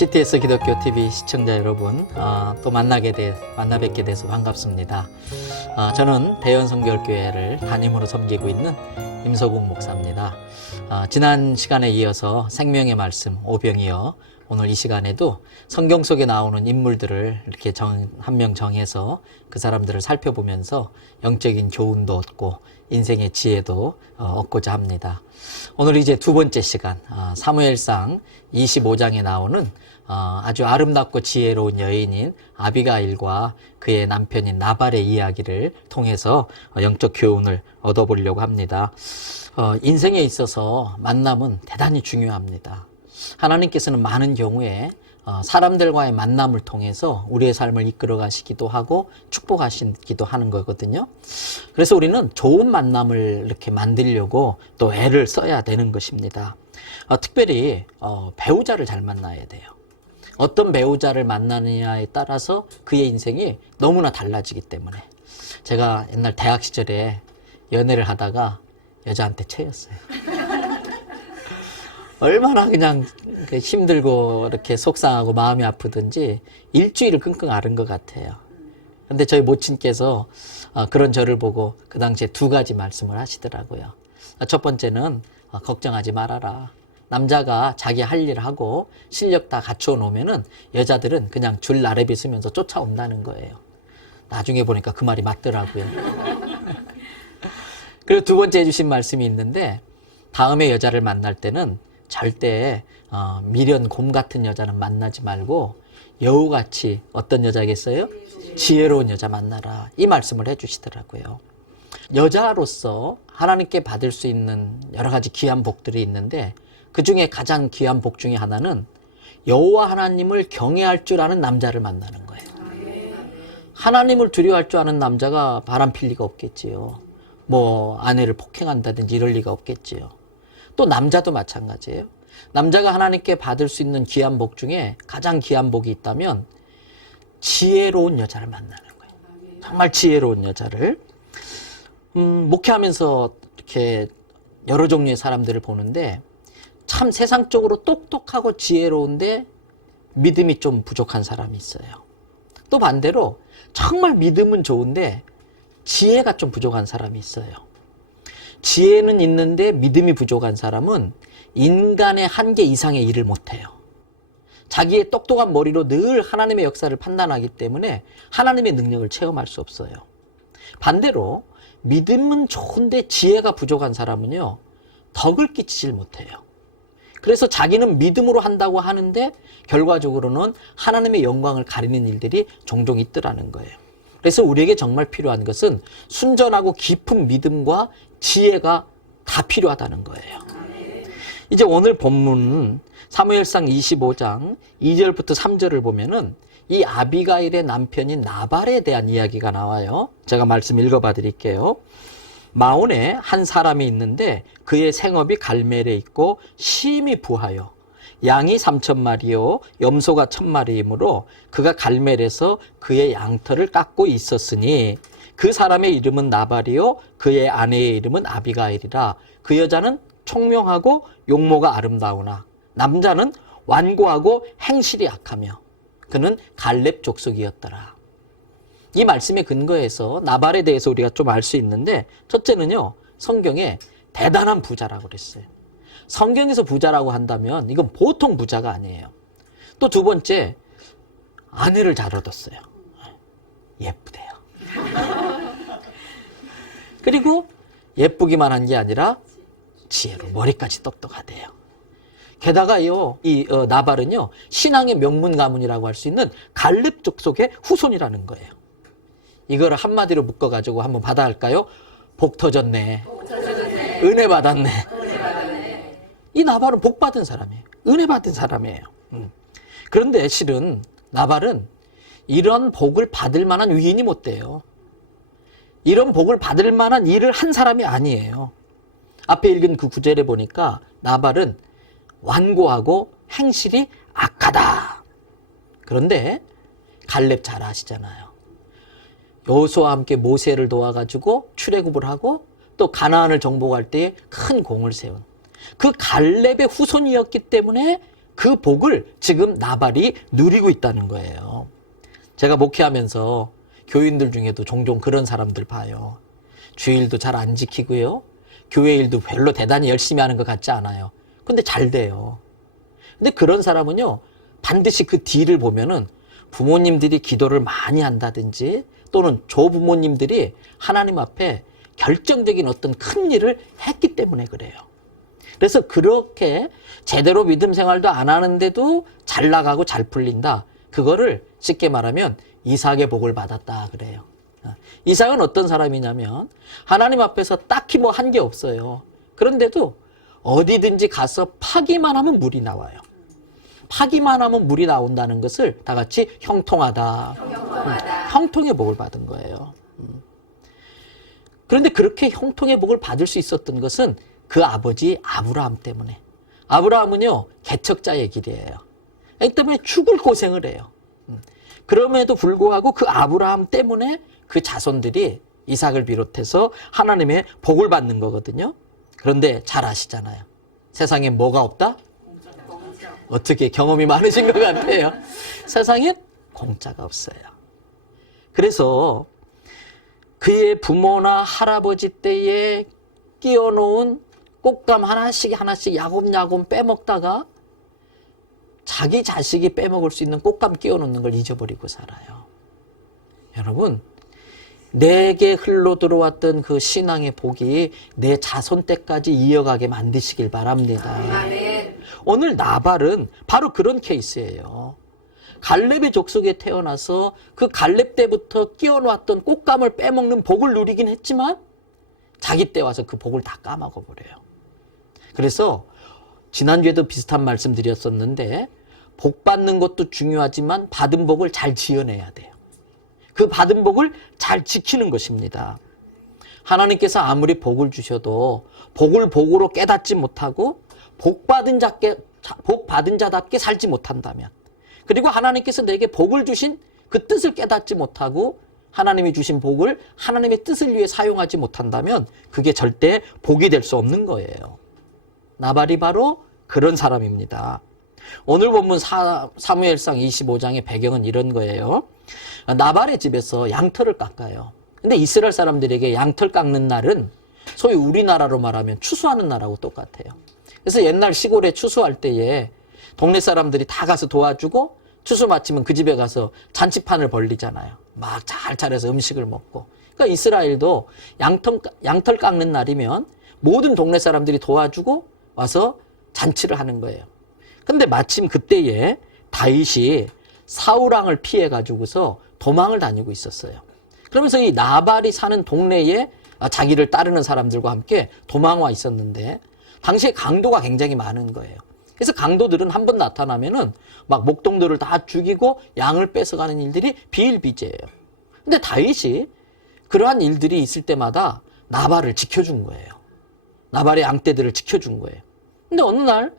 CTS 기독교 TV 시청자 여러분, 또 만나 뵙게 돼서 반갑습니다. 저는 대연성결교회를 담임으로 섬기고 있는 임서국 목사입니다. 지난 시간에 이어서 생명의 말씀 오병이어 오늘 이 시간에도 성경 속에 나오는 인물들을 이렇게 한 명 정해서 그 사람들을 살펴보면서 영적인 교훈도 얻고 인생의 지혜도 얻고자 합니다. 오늘 이제 두 번째 시간, 사무엘상 25장에 나오는 아주 아름답고 지혜로운 여인인 아비가일과 그의 남편인 나발의 이야기를 통해서 영적 교훈을 얻어보려고 합니다. 인생에 있어서 만남은 대단히 중요합니다. 하나님께서는 많은 경우에 사람들과의 만남을 통해서 우리의 삶을 이끌어 가시기도 하고 축복하시기도 하는 거거든요. 그래서 우리는 좋은 만남을 이렇게 만들려고 또 애를 써야 되는 것입니다. 특별히 배우자를 잘 만나야 돼요. 어떤 배우자를 만나느냐에 따라서 그의 인생이 너무나 달라지기 때문에. 제가 옛날 대학 시절에 연애를 하다가 여자한테 채였어요. 얼마나 그냥 힘들고 이렇게 속상하고 마음이 아프든지 일주일을 끙끙 앓은 것 같아요. 근데 저희 모친께서 그런 저를 보고 그 당시에 두 가지 말씀을 하시더라고요. 첫 번째는 걱정하지 말아라. 남자가 자기 할 일을 하고 실력 다 갖추어 놓으면은 여자들은 그냥 줄 나래비 쓰면서 쫓아온다는 거예요. 나중에 보니까 그 말이 맞더라고요. 그리고 두 번째 해주신 말씀이 있는데, 다음에 여자를 만날 때는 절대 미련 곰 같은 여자는 만나지 말고 여우같이 어떤 여자겠어요? 지혜로운 여자 만나라. 이 말씀을 해주시더라고요. 여자로서 하나님께 받을 수 있는 여러 가지 귀한 복들이 있는데, 그 중에 가장 귀한 복 중에 하나는 여호와 하나님을 경외할 줄 아는 남자를 만나는 거예요. 하나님을 두려워할 줄 아는 남자가 바람필 리가 없겠지요. 뭐 아내를 폭행한다든지 이럴 리가 없겠지요. 또 남자도 마찬가지예요. 남자가 하나님께 받을 수 있는 귀한 복 중에 가장 귀한 복이 있다면 지혜로운 여자를 만나는 거예요. 정말 지혜로운 여자를. 목회하면서 이렇게 여러 종류의 사람들을 보는데 참 세상적으로 똑똑하고 지혜로운데 믿음이 좀 부족한 사람이 있어요. 또 반대로 정말 믿음은 좋은데 지혜가 좀 부족한 사람이 있어요. 지혜는 있는데 믿음이 부족한 사람은 인간의 한계 이상의 일을 못해요. 자기의 똑똑한 머리로 늘 하나님의 역사를 판단하기 때문에 하나님의 능력을 체험할 수 없어요. 반대로 믿음은 좋은데 지혜가 부족한 사람은요, 덕을 끼치질 못해요. 그래서 자기는 믿음으로 한다고 하는데 결과적으로는 하나님의 영광을 가리는 일들이 종종 있더라는 거예요. 그래서 우리에게 정말 필요한 것은 순전하고 깊은 믿음과 지혜가 다 필요하다는 거예요. 이제 오늘 본문 사무엘상 25장 2절부터 3절을 보면은 이 아비가일의 남편인 나발에 대한 이야기가 나와요. 제가 말씀 읽어봐 드릴게요. 마온에 한 사람이 있는데 그의 생업이 갈멜에 있고 심히 부하여 양이 3,000마리요 염소가 1,000마리이므로 그가 갈멜에서 그의 양털을 깎고 있었으니 그 사람의 이름은 나발이요 그의 아내의 이름은 아비가일이라. 그 여자는 총명하고 용모가 아름다우나 남자는 완고하고 행실이 악하며 그는 갈렙 족속이었더라. 이 말씀에 근거해서 나발에 대해서 우리가 좀 알 수 있는데, 첫째는요, 성경에 대단한 부자라고 그랬어요. 성경에서 부자라고 한다면 이건 보통 부자가 아니에요. 또 두 번째, 아내를 잘 얻었어요. 예쁘대요. 그리고 예쁘기만 한 게 아니라 지혜로 머리까지 똑똑하대요. 게다가요, 이 나발은요, 신앙의 명문 가문이라고 할 수 있는 갈렙 족속의 후손이라는 거예요. 이걸 한마디로 묶어가지고 한번 받아 할까요? 복 터졌네. 은혜 받았네. 이 나발은 복 받은 사람이에요. 은혜 받은 사람이에요. 그런데 실은 나발은 이런 복을 받을 만한 위인이 못 돼요. 이런 복을 받을 만한 일을 한 사람이 아니에요. 앞에 읽은 그 구절에 보니까 나발은 완고하고 행실이 악하다. 그런데 갈렙 잘 아시잖아요. 여호수아와 함께 모세를 도와가지고 출애굽을 하고 또 가나안을 정복할 때에 큰 공을 세운 그 갈렙의 후손이었기 때문에 그 복을 지금 나발이 누리고 있다는 거예요. 제가 목회하면서 교인들 중에도 종종 그런 사람들 봐요. 주일도 잘 안 지키고요. 교회 일도 별로 대단히 열심히 하는 것 같지 않아요. 근데 잘 돼요. 근데 그런 사람은요, 반드시 그 뒤를 보면은 부모님들이 기도를 많이 한다든지 또는 조부모님들이 하나님 앞에 결정적인 어떤 큰 일을 했기 때문에 그래요. 그래서 그렇게 제대로 믿음 생활도 안 하는데도 잘 나가고 잘 풀린다. 그거를 쉽게 말하면 이삭의 복을 받았다 그래요. 이삭은 어떤 사람이냐면 하나님 앞에서 딱히 뭐 한 게 없어요. 그런데도 어디든지 가서 파기만 하면 물이 나와요. 파기만 하면 물이 나온다는 것을 다 같이 형통하다. 형통의 복을 받은 거예요. 그런데 그렇게 형통의 복을 받을 수 있었던 것은 그 아버지 아브라함 때문에. 아브라함은요, 개척자의 길이에요. 이 때문에 죽을 고생을 해요. 그럼에도 불구하고 그 아브라함 때문에 그 자손들이 이삭을 비롯해서 하나님의 복을 받는 거거든요. 그런데 잘 아시잖아요. 세상에 뭐가 없다? 어떻게 경험이 많으신 것 같아요. 세상에 공짜가 없어요. 그래서 그의 부모나 할아버지 때에 끼워놓은 꽃감 하나씩 야곱야곱 빼먹다가 자기 자식이 빼먹을 수 있는 꽃감 끼워놓는 걸 잊어버리고 살아요. 여러분, 내게 흘러 들어왔던 그 신앙의 복이 내 자손 때까지 이어가게 만드시길 바랍니다. 오늘 나발은 바로 그런 케이스예요. 갈렙의 족속에 태어나서 그 갈렙 때부터 끼워놓았던 꽃감을 빼먹는 복을 누리긴 했지만 자기 때 와서 그 복을 다 까먹어버려요. 그래서 지난주에도 비슷한 말씀 드렸었는데 복 받는 것도 중요하지만 받은 복을 잘 지어내야 돼요. 그 받은 복을 잘 지키는 것입니다. 하나님께서 아무리 복을 주셔도 복을 복으로 깨닫지 못하고 복 받은 자답게 살지 못한다면, 그리고 하나님께서 내게 복을 주신 그 뜻을 깨닫지 못하고 하나님이 주신 복을 하나님의 뜻을 위해 사용하지 못한다면 그게 절대 복이 될 수 없는 거예요. 나발이 바로 그런 사람입니다. 오늘 본문 사무엘상 25장의 배경은 이런 거예요. 나발의 집에서 양털을 깎아요. 근데 이스라엘 사람들에게 양털 깎는 날은 소위 우리나라로 말하면 추수하는 날하고 똑같아요. 그래서 옛날 시골에 추수할 때에 동네 사람들이 다 가서 도와주고 추수 마치면 그 집에 가서 잔치판을 벌리잖아요. 막 잘 차려서 음식을 먹고. 그러니까 이스라엘도 양털 깎는 날이면 모든 동네 사람들이 도와주고 와서 잔치를 하는 거예요. 근데 마침 그때에 다윗이 사울왕을 피해 가지고서 도망을 다니고 있었어요. 그러면서 이 나발이 사는 동네에 자기를 따르는 사람들과 함께 도망와 있었는데 당시에 강도가 굉장히 많은 거예요. 그래서 강도들은 한 번 나타나면은 막 목동들을 다 죽이고 양을 뺏어가는 일들이 비일비재해요. 근데 다윗이 그러한 일들이 있을 때마다 나발을 지켜준 거예요. 나발의 양떼들을 지켜준 거예요. 근데 어느 날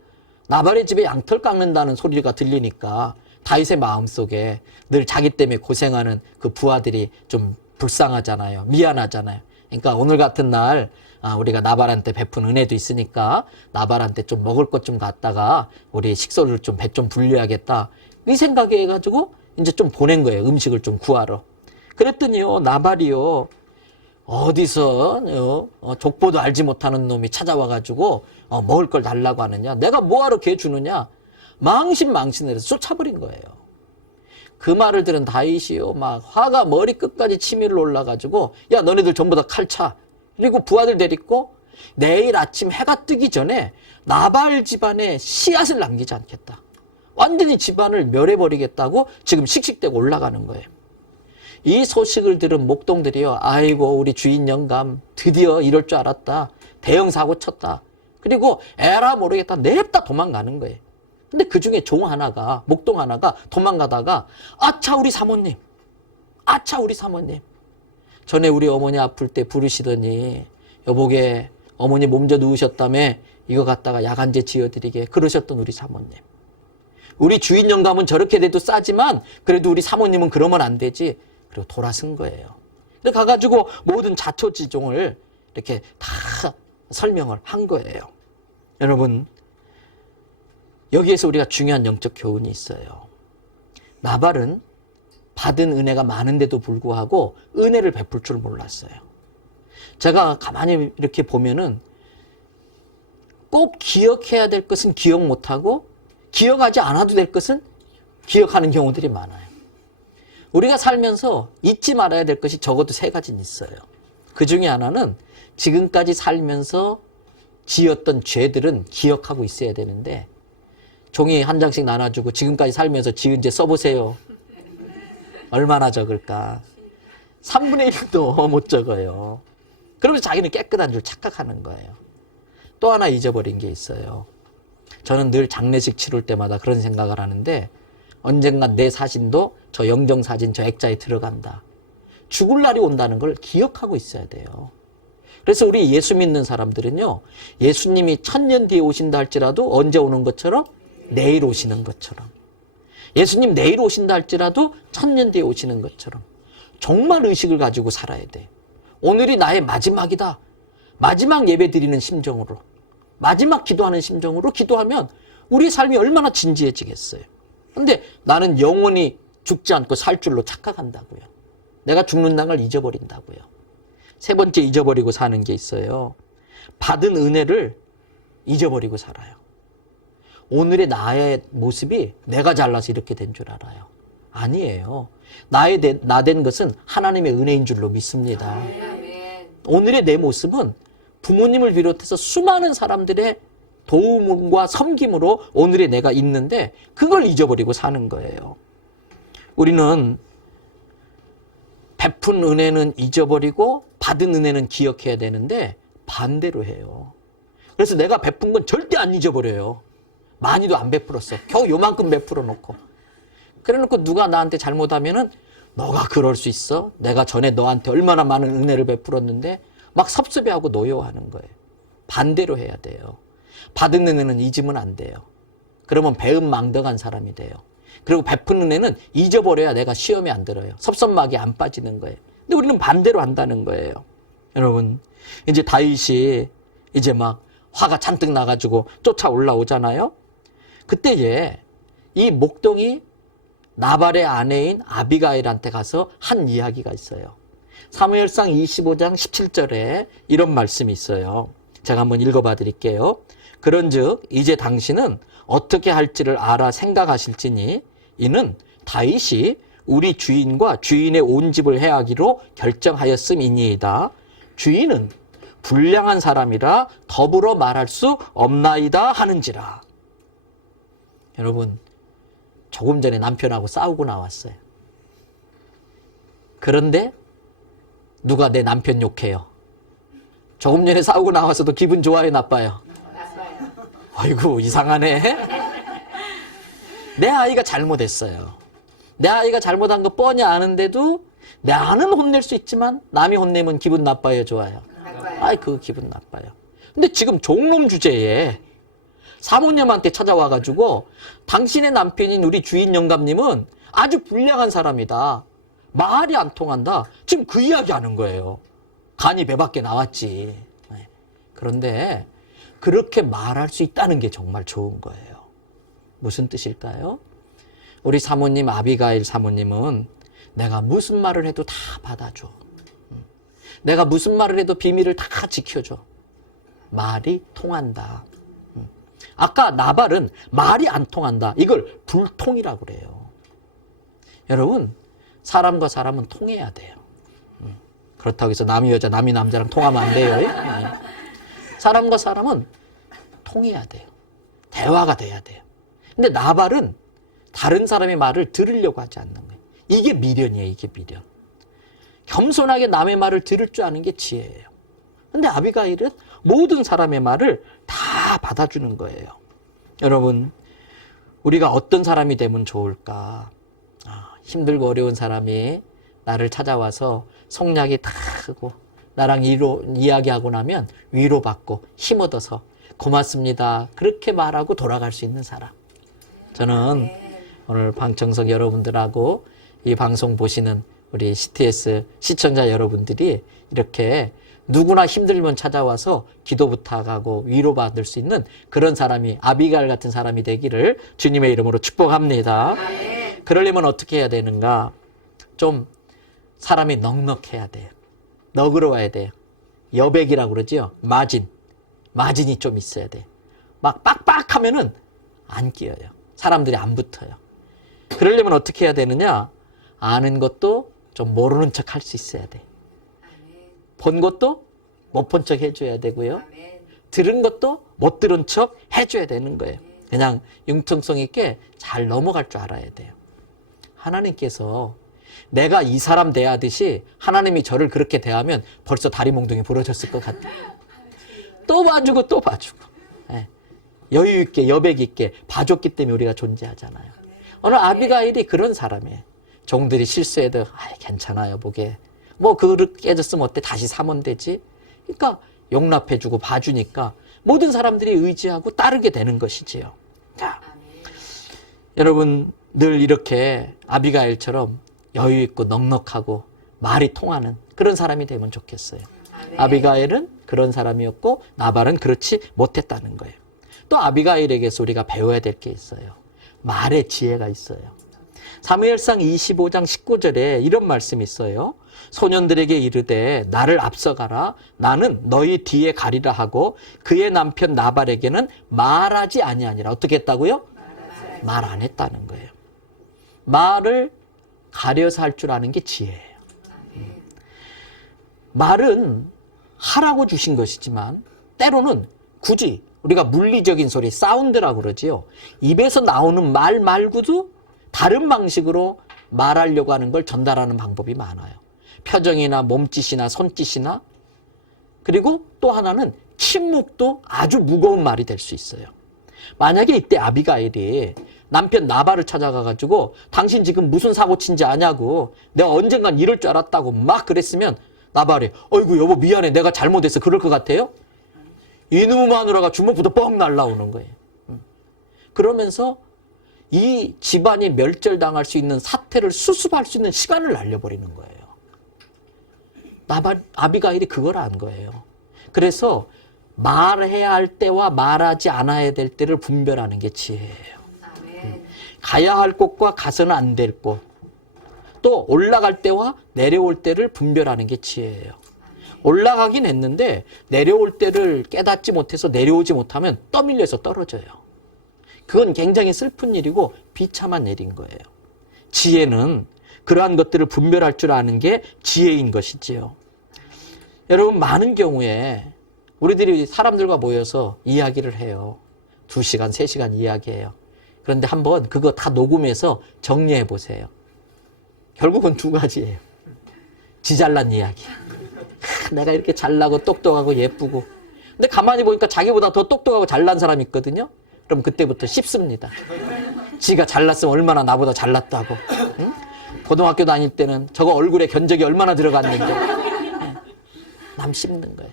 나발의 집에 양털 깎는다는 소리가 들리니까 다윗의 마음속에 늘 자기 때문에 고생하는 그 부하들이 좀 불쌍하잖아요. 미안하잖아요. 그러니까 오늘 같은 날 우리가 나발한테 베푼 은혜도 있으니까 나발한테 좀 먹을 것 좀 갖다가 우리 식소를 좀 배 좀 불려야겠다. 이 생각에 해가지고 이제 좀 보낸 거예요. 음식을 좀 구하러. 그랬더니요, 나발이요, 어디서 족보도 알지 못하는 놈이 찾아와가지고 먹을 걸 달라고 하느냐, 내가 뭐하러 걔 주느냐, 망신을 해서 쫓아버린 거예요. 그 말을 들은 다윗이요, 막 화가 머리 끝까지 치밀어 올라가지고, 야, 너네들 전부 다 칼 차. 그리고 부하들 데리고 내일 아침 해가 뜨기 전에 나발 집안에 씨앗을 남기지 않겠다. 완전히 집안을 멸해버리겠다고 지금 씩씩대고 올라가는 거예요. 이 소식을 들은 목동들이요, 아이고 우리 주인 영감 드디어 이럴 줄 알았다. 대형 사고 쳤다. 그리고 에라 모르겠다 냅다 도망가는 거예요. 근데 그중에 목동 하나가 도망가다가 아차 우리 사모님, 전에 우리 어머니 아플 때 부르시더니 여보게 어머니 몸져 누우셨다며 이거 갖다가 야간제 지어드리게 그러셨던 우리 사모님. 우리 주인 영감은 저렇게 돼도 싸지만 그래도 우리 사모님은 그러면 안 되지. 그리고 돌아선 거예요. 근데 가가지고 모든 자초지종을 이렇게 다 설명을 한 거예요. 여러분, 여기에서 우리가 중요한 영적 교훈이 있어요. 나발은 받은 은혜가 많은데도 불구하고 은혜를 베풀 줄 몰랐어요. 제가 가만히 이렇게 보면은 꼭 기억해야 될 것은 기억 못하고 기억하지 않아도 될 것은 기억하는 경우들이 많아요. 우리가 살면서 잊지 말아야 될 것이 적어도 3가지는 있어요. 그 중에 하나는 지금까지 살면서 지었던 죄들은 기억하고 있어야 되는데 종이 한 장씩 나눠주고 지금까지 살면서 지은 죄 써보세요. 얼마나 적을까? 3분의 1도 못 적어요. 그러면서 자기는 깨끗한 줄 착각하는 거예요. 또 하나 잊어버린 게 있어요. 저는 늘 장례식 치를 때마다 그런 생각을 하는데 언젠간 내 사진도 저 영정사진 저 액자에 들어간다. 죽을 날이 온다는 걸 기억하고 있어야 돼요. 그래서 우리 예수 믿는 사람들은요, 예수님이 1000년 뒤에 오신다 할지라도 언제 오는 것처럼? 내일 오시는 것처럼. 예수님 내일 오신다 할지라도 1000년 뒤에 오시는 것처럼 정말 의식을 가지고 살아야 돼. 오늘이 나의 마지막이다. 마지막 예배 드리는 심정으로, 마지막 기도하는 심정으로 기도하면 우리의 삶이 얼마나 진지해지겠어요. 근데 나는 영원히 죽지 않고 살 줄로 착각한다고요. 내가 죽는 날을 잊어버린다고요. 3번째 잊어버리고 사는 게 있어요. 받은 은혜를 잊어버리고 살아요. 오늘의 나의 모습이 내가 잘나서 이렇게 된 줄 알아요. 아니에요. 나 된 것은 하나님의 은혜인 줄로 믿습니다. 오늘의 내 모습은 부모님을 비롯해서 수많은 사람들의 도움과 섬김으로 오늘의 내가 있는데 그걸 잊어버리고 사는 거예요. 우리는 베푼 은혜는 잊어버리고 받은 은혜는 기억해야 되는데 반대로 해요. 그래서 내가 베푼 건 절대 안 잊어버려요. 많이도 안 베풀었어. 겨우 요만큼 베풀어 놓고. 그래 놓고 누가 나한테 잘못하면은 너가 그럴 수 있어? 내가 전에 너한테 얼마나 많은 은혜를 베풀었는데 막 섭섭해하고 노여워하는 거예요. 반대로 해야 돼요. 받은 은혜는 잊으면 안 돼요. 그러면 배은망덕한 사람이 돼요. 그리고 베푼 은혜는 잊어버려야 내가 시험에 안 들어요. 섭섭하게 안 빠지는 거예요. 근데 우리는 반대로 한다는 거예요. 여러분, 이제 다윗이 이제 막 화가 잔뜩 나가지고 쫓아 올라오잖아요. 그때에 이 목동이 나발의 아내인 아비가일한테 가서 한 이야기가 있어요. 사무엘상 25장 17절에 이런 말씀이 있어요. 제가 한번 읽어봐 드릴게요. 그런즉 이제 당신은 어떻게 할지를 알아 생각하실지니 이는 다윗이 우리 주인과 주인의 온 집을 해하기로 결정하였음이니이다. 주인은 불량한 사람이라 더불어 말할 수 없나이다 하는지라. 여러분, 조금 전에 남편하고 싸우고 나왔어요. 그런데 누가 내 남편 욕해요. 조금 전에 싸우고 나와서도 기분 좋아요, 나빠요? 아이고, 이상하네. 내 아이가 잘못했어요. 내 아이가 잘못한 거 뻔히 아는데도 나는 혼낼 수 있지만 남이 혼내면 기분 나빠요, 좋아요? 아이, 그거 기분 나빠요. 근데 지금 종놈 주제에 사모님한테 찾아와가지고 당신의 남편인 우리 주인 영감님은 아주 불량한 사람이다. 말이 안 통한다. 지금 그 이야기 하는 거예요. 간이 배 밖에 나왔지. 그런데 그렇게 말할 수 있다는 게 정말 좋은 거예요. 무슨 뜻일까요? 우리 사모님 아비가일 사모님은 내가 무슨 말을 해도 다 받아줘. 내가 무슨 말을 해도 비밀을 다 지켜줘. 말이 통한다. 아까 나발은 말이 안 통한다. 이걸 불통이라고 그래요. 여러분, 사람과 사람은 통해야 돼요. 그렇다고 해서 남이 여자, 남이 남자랑 통하면 안 돼요. 사람과 사람은 통해야 돼요. 대화가 돼야 돼요. 근데 나발은 다른 사람의 말을 들으려고 하지 않는 거예요. 이게 미련이에요. 이게 미련. 겸손하게 남의 말을 들을 줄 아는 게 지혜예요. 근데 아비가일은 모든 사람의 말을 다 받아주는 거예요. 여러분, 우리가 어떤 사람이 되면 좋을까? 힘들고 어려운 사람이 나를 찾아와서 속약이 다 하고 나랑 이야기하고 나면 위로받고 힘 얻어서 고맙습니다. 그렇게 말하고 돌아갈 수 있는 사람. 저는 오늘 방청석 여러분들하고 이 방송 보시는 우리 CTS 시청자 여러분들이 이렇게 누구나 힘들면 찾아와서 기도 부탁하고 위로받을 수 있는 그런 사람이, 아비가일 같은 사람이 되기를 주님의 이름으로 축복합니다. 그러려면 어떻게 해야 되는가? 좀 사람이 넉넉해야 돼요. 너그러워야 돼요. 여백이라고 그러죠. 마진이 좀 있어야 돼. 막 빡빡하면은 안 끼어요. 사람들이 안 붙어요. 그러려면 어떻게 해야 되느냐? 아는 것도 좀 모르는 척 할 수 있어야 돼. 본 것도 못 본 척 해줘야 되고요. 들은 것도 못 들은 척 해줘야 되는 거예요. 그냥 융통성 있게 잘 넘어갈 줄 알아야 돼요. 하나님께서 내가 이 사람 대하듯이 하나님이 저를 그렇게 대하면 벌써 다리 몽둥이 부러졌을 것 같아요. 또 봐주고 또 봐주고. 여유 있게 여백 있게 봐줬기 때문에 우리가 존재하잖아요. 오늘 아비가일이 그런 사람이에요. 종들이 실수해도 괜찮아요 보게. 뭐 그릇 깨졌으면 어때? 다시 사면 되지. 그러니까 용납해주고 봐주니까 모든 사람들이 의지하고 따르게 되는 것이지요. 자, 여러분 늘 이렇게 아비가일처럼 여유 있고 넉넉하고 말이 통하는 그런 사람이 되면 좋겠어요. 아비가일은 그런 사람이었고 나발은 그렇지 못했다는 거예요. 또 아비가일에게서 우리가 배워야 될 게 있어요. 말의 지혜가 있어요. 사무엘상 25장 19절에 이런 말씀이 있어요. 소년들에게 이르되 나를 앞서가라. 나는 너희 뒤에 가리라 하고 그의 남편 나발에게는 말하지 아니하니라. 어떻게 했다고요? 말 안 했다는 거예요. 말을 가려서 할 줄 아는 게 지혜예요. 말은 하라고 주신 것이지만 때로는 굳이 우리가 물리적인 소리, 사운드라고 그러지요. 입에서 나오는 말 말고도 다른 방식으로 말하려고 하는 걸 전달하는 방법이 많아요. 표정이나 몸짓이나 손짓이나, 그리고 또 하나는 침묵도 아주 무거운 말이 될 수 있어요. 만약에 이때 아비가일이 남편 나발을 찾아가가지고 당신 지금 무슨 사고 친지 아냐고, 내가 언젠간 이럴 줄 알았다고 막 그랬으면 나발이 어이구 여보 미안해 내가 잘못했어 그럴 것 같아요? 이놈의 마누라가 주먹부터 뻥 날라오는 거예요. 그러면서 이 집안이 멸절당할 수 있는 사태를 수습할 수 있는 시간을 날려버리는 거예요. 아비가일이 그걸 안 거예요. 그래서 말해야 할 때와 말하지 않아야 될 때를 분별하는 게 지혜예요. 가야 할 곳과 가서는 안 될 곳, 또 올라갈 때와 내려올 때를 분별하는 게 지혜예요. 올라가긴 했는데 내려올 때를 깨닫지 못해서 내려오지 못하면 떠밀려서 떨어져요. 그건 굉장히 슬픈 일이고 비참한 일인 거예요. 지혜는 그러한 것들을 분별할 줄 아는 게 지혜인 것이지요. 여러분 많은 경우에 우리들이 사람들과 모여서 이야기를 해요. 2시간, 3시간 이야기해요. 그런데 한번 그거 다 녹음해서 정리해 보세요. 결국은 2가지예요. 지 잘난 이야기. 내가 이렇게 잘나고 똑똑하고 예쁘고. 근데 가만히 보니까 자기보다 더 똑똑하고 잘난 사람이 있거든요. 그럼 그때부터 씹습니다. 지가 잘났으면 얼마나 나보다 잘났다고. 응? 고등학교 다닐 때는 저거 얼굴에 견적이 얼마나 들어갔는데. 남 씹는 거예요.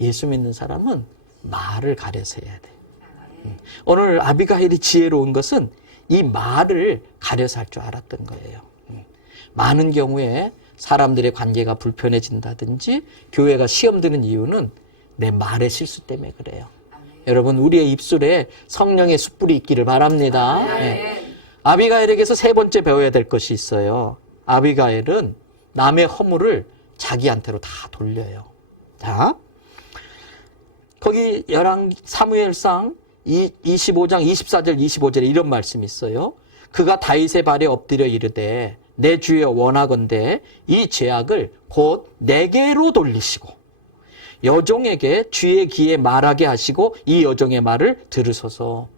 예수 믿는 사람은 말을 가려서 해야 돼. 오늘 아비가일이 지혜로운 것은 이 말을 가려서 할 줄 알았던 거예요. 많은 경우에 사람들의 관계가 불편해진다든지 교회가 시험 드는 이유는 내 말의 실수 때문에 그래요. 여러분 우리의 입술에 성령의 숯불이 있기를 바랍니다. 아비가일에게서 3번째 배워야 될 것이 있어요. 아비가일은 남의 허물을 자기한테로 다 돌려요. 자, 거기 사무엘상 25장 24절 25절에 이런 말씀이 있어요. 그가 다윗의 발에 엎드려 이르되 내 주여 원하건대 이 죄악을 곧 내게로 돌리시고 여종에게 주의 귀에 말하게 하시고 이 여종의 말을 들으소서.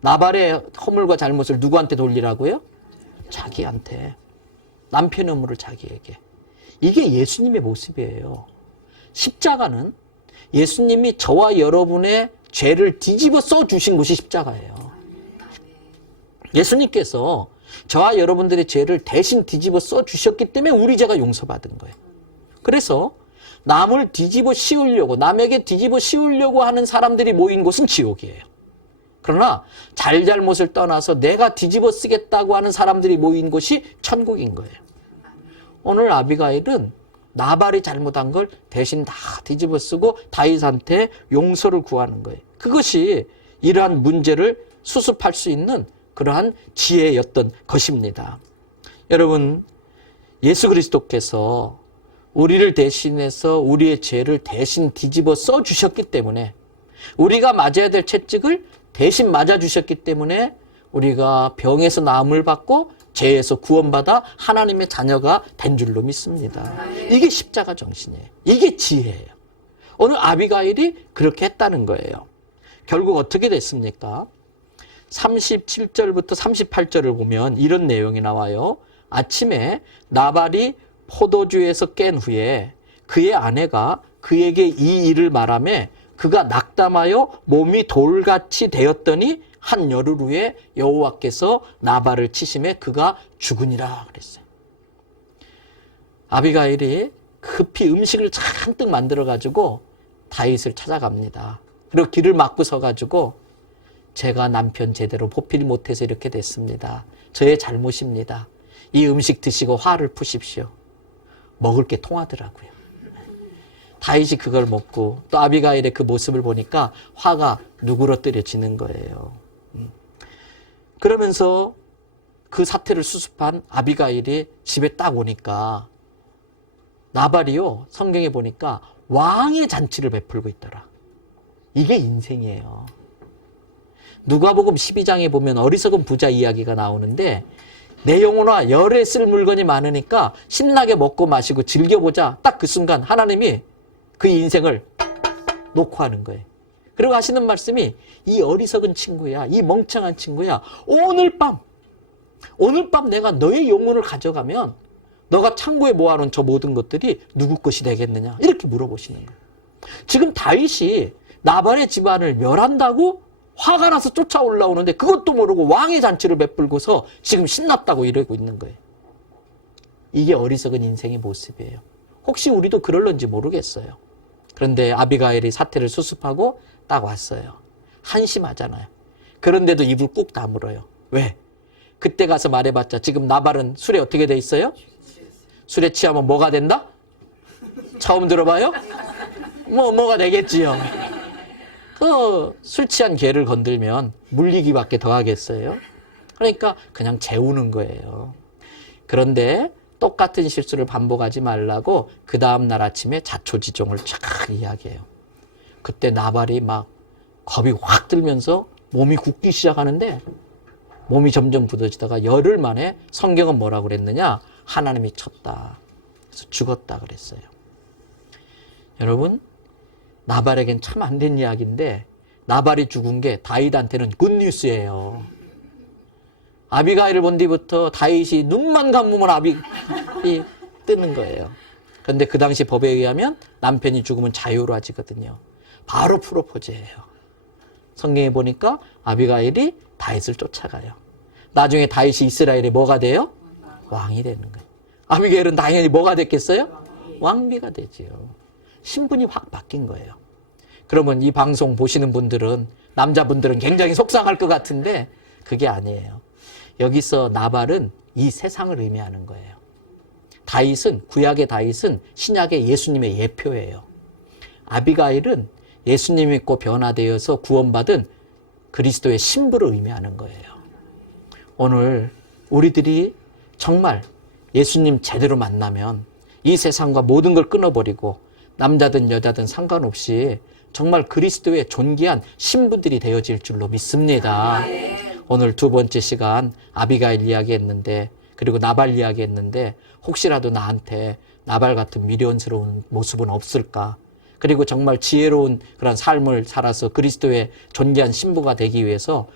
나발의 허물과 잘못을 누구한테 돌리라고요? 자기한테. 남편의 허물을 자기에게. 이게 예수님의 모습이에요. 십자가는 예수님이 저와 여러분의 죄를 뒤집어 써주신 곳이 십자가예요. 예수님께서 저와 여러분들의 죄를 대신 뒤집어 써주셨기 때문에 우리 죄가 용서받은 거예요. 그래서 남을 뒤집어 씌우려고, 남에게 뒤집어 씌우려고 하는 사람들이 모인 곳은 지옥이에요. 그러나 잘잘못을 떠나서 내가 뒤집어 쓰겠다고 하는 사람들이 모인 곳이 천국인 거예요. 오늘 아비가일은 나발이 잘못한 걸 대신 다 뒤집어 쓰고 다윗한테 용서를 구하는 거예요. 그것이 이러한 문제를 수습할 수 있는 그러한 지혜였던 것입니다. 여러분, 예수 그리스도께서 우리를 대신해서 우리의 죄를 대신 뒤집어 써주셨기 때문에, 우리가 맞아야 될 채찍을 대신 맞아주셨기 때문에 우리가 병에서 나음을 받고 죄에서 구원받아 하나님의 자녀가 된 줄로 믿습니다. 이게 십자가 정신이에요. 이게 지혜예요. 오늘 아비가일이 그렇게 했다는 거예요. 결국 어떻게 됐습니까? 37절부터 38절을 보면 이런 내용이 나와요. 아침에 나발이 포도주에서 깬 후에 그의 아내가 그에게 이 일을 말하며 그가 낙담하여 몸이 돌같이 되었더니 한 열흘 후에 여호와께서 나발을 치심에 그가 죽으니라 그랬어요. 아비가일이 급히 음식을 잔뜩 만들어 가지고 다윗을 찾아갑니다. 그리고 길을 막고 서 가지고 제가 남편 제대로 보필 못해서 이렇게 됐습니다. 저의 잘못입니다. 이 음식 드시고 화를 푸십시오. 먹을 게 통하더라고요. 다윗이 그걸 먹고 또 아비가일의 그 모습을 보니까 화가 누그러뜨려지는 거예요. 그러면서 그 사태를 수습한 아비가일이 집에 딱 오니까 나발이요, 성경에 보니까 왕의 잔치를 베풀고 있더라. 이게 인생이에요. 누가복음 12장에 보면 어리석은 부자 이야기가 나오는데 내 영혼아 열에 쓸 물건이 많으니까 신나게 먹고 마시고 즐겨보자. 딱 그 순간 하나님이 그 인생을 놓고 하는 거예요. 그리고 하시는 말씀이 이 어리석은 친구야, 이 멍청한 친구야, 오늘 밤 내가 너의 영혼을 가져가면 너가 창고에 모아놓은 저 모든 것들이 누구 것이 되겠느냐 이렇게 물어보시는 거예요. 지금 다윗이 나발의 집안을 멸한다고 화가 나서 쫓아 올라오는데 그것도 모르고 왕의 잔치를 베풀고서 지금 신났다고 이러고 있는 거예요. 이게 어리석은 인생의 모습이에요. 혹시 우리도 그럴런지 모르겠어요. 그런데 아비가일이 사태를 수습하고 딱 왔어요. 한심하잖아요. 그런데도 입을 꾹 다물어요. 왜? 그때 가서 말해봤자 지금 나발은 술에 어떻게 돼 있어요? 술에 취하면 뭐가 된다? 처음 들어봐요? 뭐가 되겠지요. 그 술 취한 개를 건들면 물리기밖에 더 하겠어요. 그러니까 그냥 재우는 거예요. 그런데 똑같은 실수를 반복하지 말라고 그 다음날 아침에 자초지종을 쫙 이야기해요. 그때 나발이 막 겁이 확 들면서 몸이 굳기 시작하는데 몸이 점점 굳어지다가 열흘 만에 성경은 뭐라고 그랬느냐? 하나님이 쳤다. 그래서 죽었다 그랬어요. 여러분, 나발에겐 참 안 된 이야기인데 나발이 죽은 게 다윗한테는 굿뉴스예요. 아비가일을 본 뒤부터 다윗이 눈만 감으면 아비이 뜨는 거예요. 그런데 그 당시 법에 의하면 남편이 죽으면 자유로워지거든요. 바로 프로포즈예요. 성경에 보니까 아비가일이 다윗을 쫓아가요. 나중에 다윗이 이스라엘의 뭐가 돼요? 왕이 되는 거예요. 아비가일은 당연히 뭐가 됐겠어요? 왕비가 되지요. 신분이 확 바뀐 거예요. 그러면 이 방송 보시는 분들은, 남자분들은 굉장히 속상할 것 같은데 그게 아니에요. 여기서 나발은 이 세상을 의미하는 거예요. 다윗은, 구약의 다윗은 신약의 예수님의 예표예요. 아비가일은 예수님 믿고 변화되어서 구원받은 그리스도의 신부를 의미하는 거예요. 오늘 우리들이 정말 예수님 제대로 만나면 이 세상과 모든 걸 끊어버리고 남자든 여자든 상관없이 정말 그리스도의 존귀한 신부들이 되어질 줄로 믿습니다. 오늘 두 번째 시간 아비가일 이야기했는데, 그리고 나발 이야기했는데 혹시라도 나한테 나발 같은 미련스러운 모습은 없을까? 그리고 정말 지혜로운 그런 삶을 살아서 그리스도의 존귀한 신부가 되기 위해서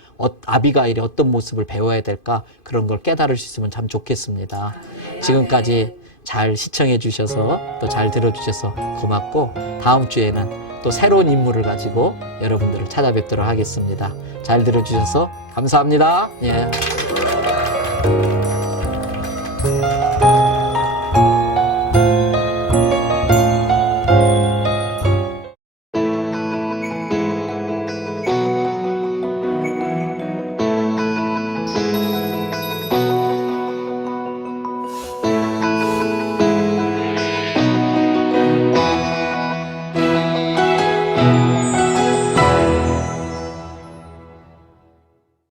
아비가일의 어떤 모습을 배워야 될까? 그런 걸 깨달을 수 있으면 참 좋겠습니다. 지금까지 잘 시청해 주셔서 또 잘 들어주셔서 고맙고, 다음 주에는 또 새로운 인물을 가지고 여러분들을 찾아뵙도록 하겠습니다. 잘 들어주셔서 감사합니다. 예.